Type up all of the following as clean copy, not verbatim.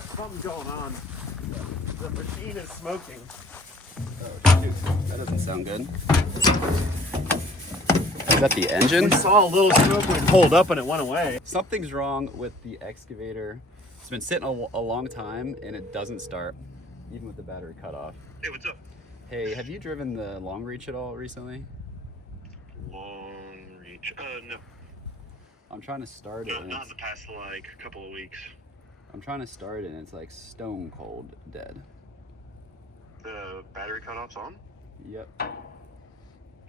something's going on. The machine is smoking. Oh shoot, that doesn't sound good. Is that the engine? We saw a little smoke when it pulled up and it went away. Something's wrong with the excavator. It's been sitting a long time and it doesn't start, even with the battery cut off. Hey, what's up? Hey, have you driven the long reach at all recently? Long reach? No. I'm trying to start it. Not in the past, like, couple of weeks. I'm trying to start it and it's like stone cold dead. The battery cutoff's on? Yep.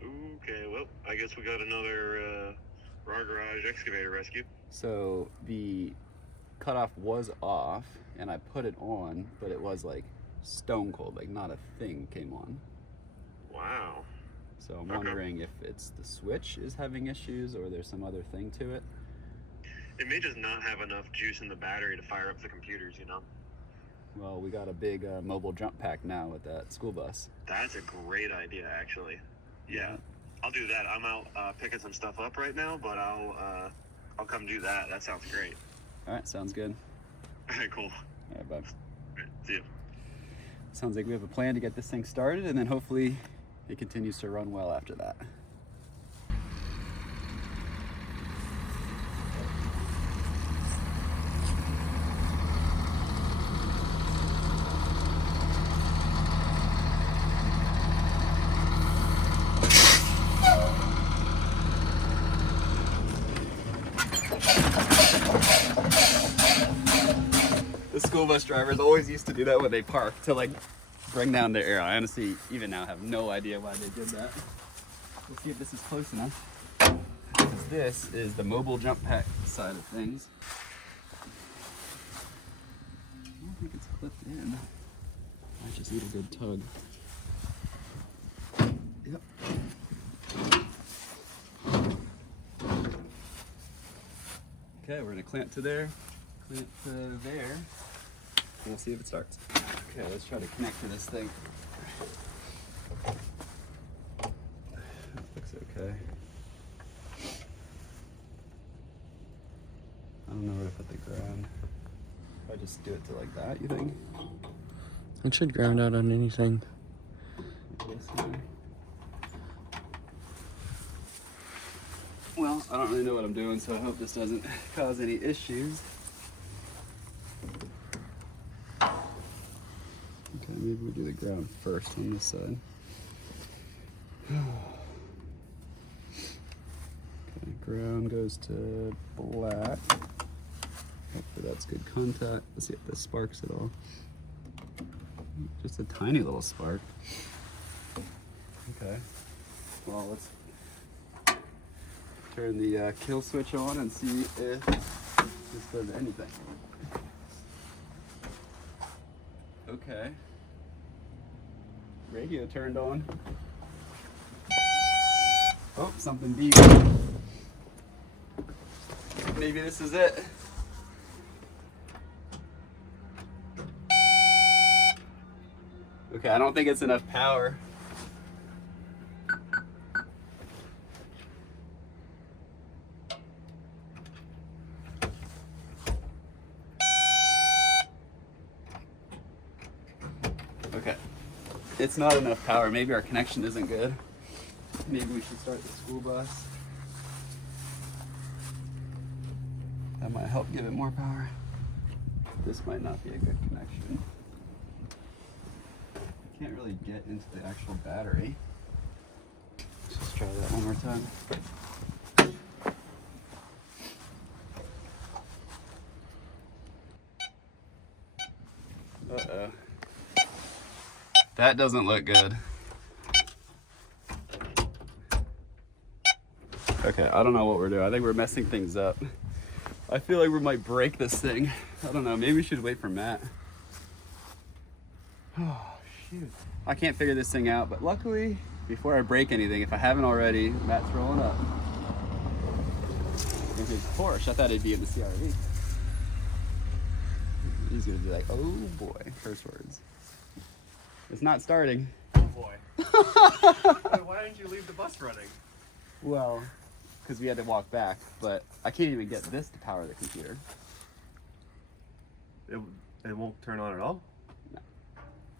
Okay, well, I guess we got another Raw Garage excavator rescue. So the cutoff was off and I put it on, but it was like stone cold, like not a thing came on. Wow. So I'm wondering if it's the switch is having issues or there's some other thing to it. It may just not have enough juice in the battery to fire up the computers, you know? Well, we got a big mobile jump pack now with that school bus. That's a great idea, actually. Yeah, I'll do that. I'm out picking some stuff up right now, but I'll come do that. That sounds great. All right, sounds good. All right, cool. All right, bye. All right, see you. Sounds like we have a plan to get this thing started and then hopefully it continues to run well after that. The school bus drivers always used to do that when they park to like bring down their air. I honestly, even now, have no idea why they did that. Let's see if this is close enough. Because this is the mobile jump pack side of things. I don't think it's clipped in. I just need a good tug. Yep. Okay, we're gonna clamp to there, clamp to there, and we'll see if it starts. Okay, let's try to connect to this thing. Looks okay. I don't know where to put the ground. If I just do it to like that, you think? It should ground out on anything. Well, I don't really know what I'm doing, so I hope this doesn't cause any issues. Okay, maybe we do the ground first on this side. Okay, ground goes to black. Hopefully that's good contact. Let's see if this sparks at all. Just a tiny little spark. Okay, well, let's turn the kill switch on and see if this does anything. Okay. Radio turned on. Oh, something beeped. Maybe this is it. Okay, I don't think it's enough power. Okay, it's not enough power. Maybe our connection isn't good. Maybe we should start the school bus. That might help give it more power. This might not be a good connection. I can't really get into the actual battery. Let's just try that one more time. Uh-oh. That doesn't look good. Okay, I don't know what we're doing. I think we're messing things up. I feel like we might break this thing. I don't know, maybe we should wait for Matt. Oh, shoot. I can't figure this thing out, but luckily, before I break anything, if I haven't already, Matt's rolling up. In his Porsche, I thought it'd be in the CRV. He's gonna be like, oh boy, curse words. It's not starting. Oh boy. Why didn't you leave the bus running? Well, because we had to walk back, but I can't even get this to power the computer. It won't turn on at all? No.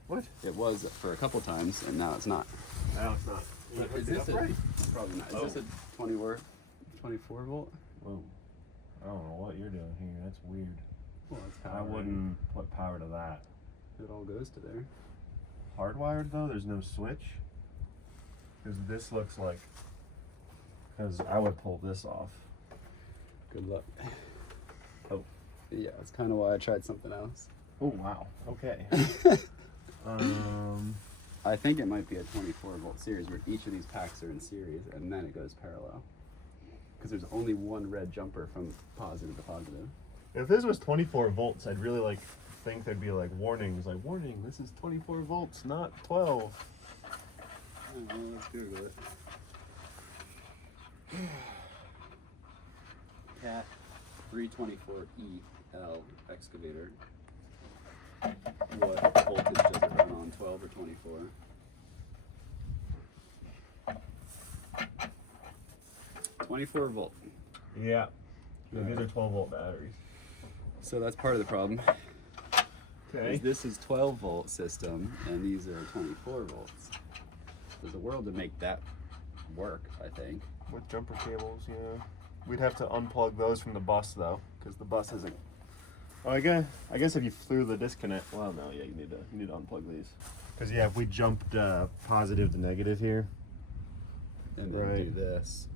What? It was for a couple times, and now it's not. No, it's not. Is this right? Probably not. Is Oh. this a 24 volt? Whoa. I don't know what you're doing here. That's weird. Well, it's power. I wouldn't put power to that. It all goes to there. Hardwired though, there's no switch. Because this looks like. Because I would pull this off. Good luck. Oh. Yeah, that's kind of why I tried something else. Oh wow. Okay. I think it might be a 24 volt series where each of these packs are in series and then it goes parallel. Because there's only one red jumper from positive to positive. If this was 24 volts, I'd really think there'd be warnings, warning, this is 24 volts, not 12. I don't know, let's Google it. Cat 324EL excavator. What voltage does it run on, 12 or 24? .24 volt. Yeah. These are 12 volt batteries. So that's part of the problem. Okay. This is 12 volt system and these are 24 volts. There's a world to make that work, I think. With jumper cables, yeah. We'd have to unplug those from the bus though, because the bus isn't. Oh, I guess if you threw the disconnect, well, no, yeah, you need to unplug these. Because yeah, if we jumped positive to negative here, And then Right. do this.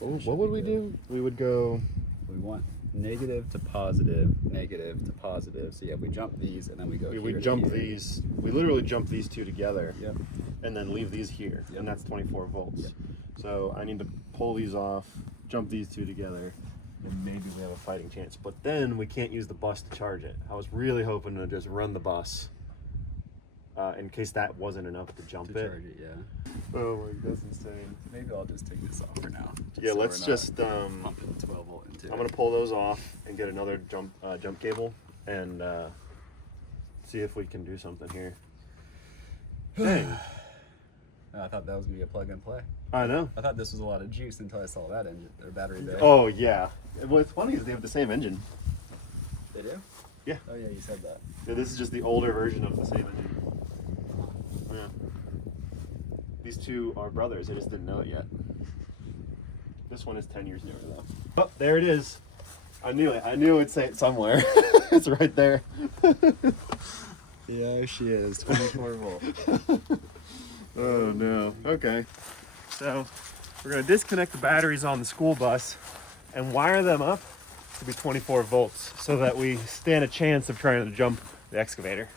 what would we do? We would go. We want negative to positive, negative to positive. So yeah, we jump these and then we go We here jump to here. these. We literally jump these two together. Yep. And then leave these here, Yep. and that's 24 volts. Yep. So I need to pull these off, jump these two together, and maybe we have a fighting chance. But then we can't use the bus to charge it. I was really hoping to just run the bus in case that wasn't enough to jump To it. charge it, yeah. Oh my, that's insane. Maybe I'll just take this off for now. Yeah, so let's we're not just. pumping 12 volt into I'm gonna it. pull those off and get another jump cable and see if we can do something here. Dang. I thought that was gonna be a plug and play. I know. I thought this was a lot of juice until I saw that engine or battery bay. Oh yeah. What's funny is they have the same engine. They do? Yeah. Oh yeah, you said that. Yeah, this is just the older version of the same engine. Yeah. These two are brothers. I just didn't know it yet. This one is 10 years newer though. Oh, there it is. I knew it. I knew it'd say it somewhere. It's right there. Yeah, she is. 24 volt. Oh no. Okay. So we're gonna disconnect the batteries on the school bus and wire them up to be 24 volts so that we stand a chance of trying to jump the excavator.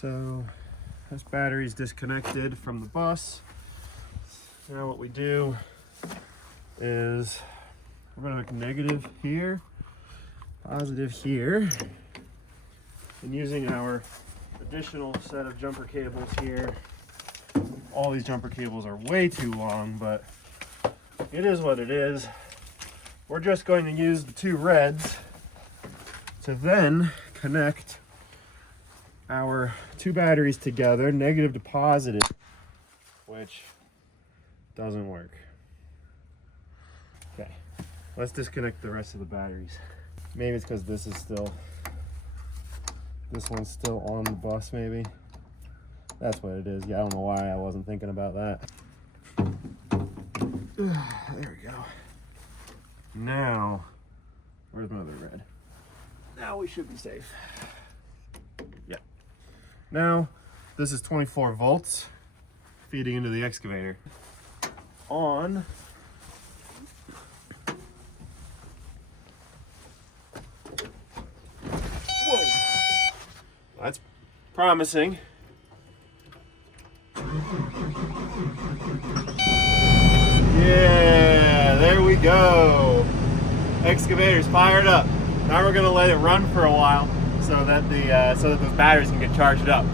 So this battery's disconnected from the bus. Now what we do is we're gonna make negative here, positive here, and using our additional set of jumper cables here. All these jumper cables are way too long, but it is what it is. We're just going to use the two reds to then connect our two batteries together, negative to positive, which doesn't work. Okay, let's disconnect the rest of the batteries. Maybe it's because this one's still on the bus, maybe. That's what it is. Yeah, I don't know why I wasn't thinking about that. There we go. Now, where's my other red? Now we should be safe. Yep. Now, this is 24 volts feeding into the excavator. On. Whoa. That's promising. Yeah, there we go. Excavator's fired up. Now we're gonna let it run for a while so that the batteries can get charged up.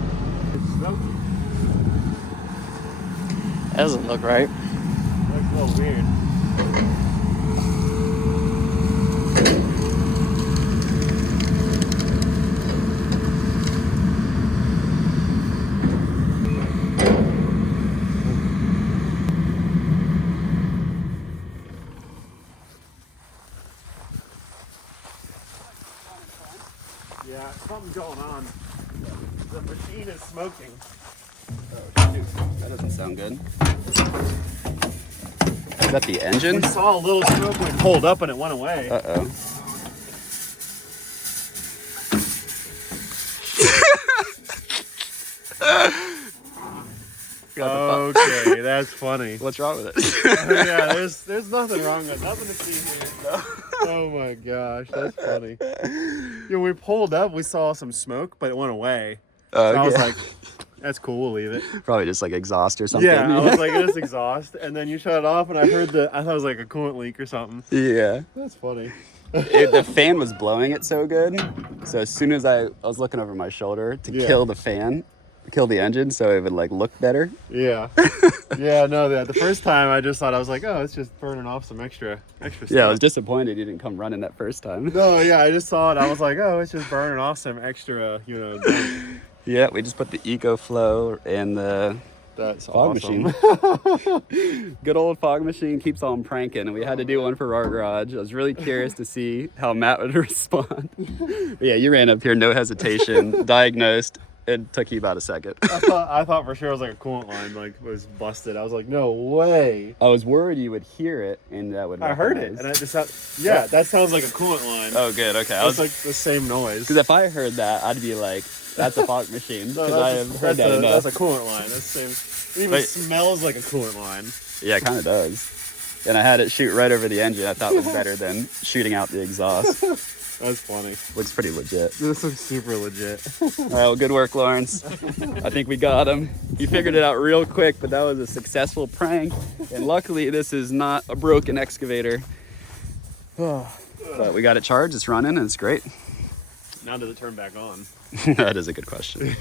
That doesn't look right. Looks a little weird. something's going on. The machine is smoking. Oh, shoot. That doesn't sound good. Is that the engine? We saw a little smoke when it pulled up and it went away. Uh-oh. Okay, that's funny. What's wrong with it? Yeah, there's nothing wrong with nothing to see here. No. Oh my gosh, that's funny. When we pulled up, we saw some smoke, but it went away. So I was like, that's cool, we'll leave it. Probably just like exhaust or something. Yeah, I was like, it's exhaust. And then you shut it off, and I thought it was like a coolant leak or something. Yeah. That's funny. The fan was blowing it so good. So as soon as I was looking over my shoulder to kill the fan, kill the engine so it would like look better. Yeah. Yeah, no, the first time I just thought, I was like, oh, it's just burning off some extra stuff. Yeah, I was disappointed you didn't come running that first time. No, yeah, I just saw it. I was like, oh, it's just burning off some extra, junk. Yeah, we just put the EcoFlow and the That's fog awesome. machine. Good old fog machine keeps on pranking, and we had to do one for our garage. I was really curious to see how Matt would respond. But yeah, you ran up here, no hesitation, diagnosed. It took you about a second. I thought for sure it was like a coolant line, like was busted. I was like, no way. I was worried you would hear it, and that would. I heard it, and I just thought, yeah, that sounds like a coolant line. Oh, good. Okay, It's like the same noise. because if I heard that, I'd be like, "That's a fog machine." Because I have heard that enough. That's a coolant line. That's the same. It even smells like a coolant line. Yeah, it kind of does. And I had it shoot right over the engine. I thought was better than shooting out the exhaust. That's funny. Looks pretty legit. This looks super legit. All right, well, good work, Lawrence. I think we got him. You figured it out real quick, but that was a successful prank. And luckily, this is not a broken excavator. But we got it charged, it's running, and it's great. Now does it turn back on? That is a good question.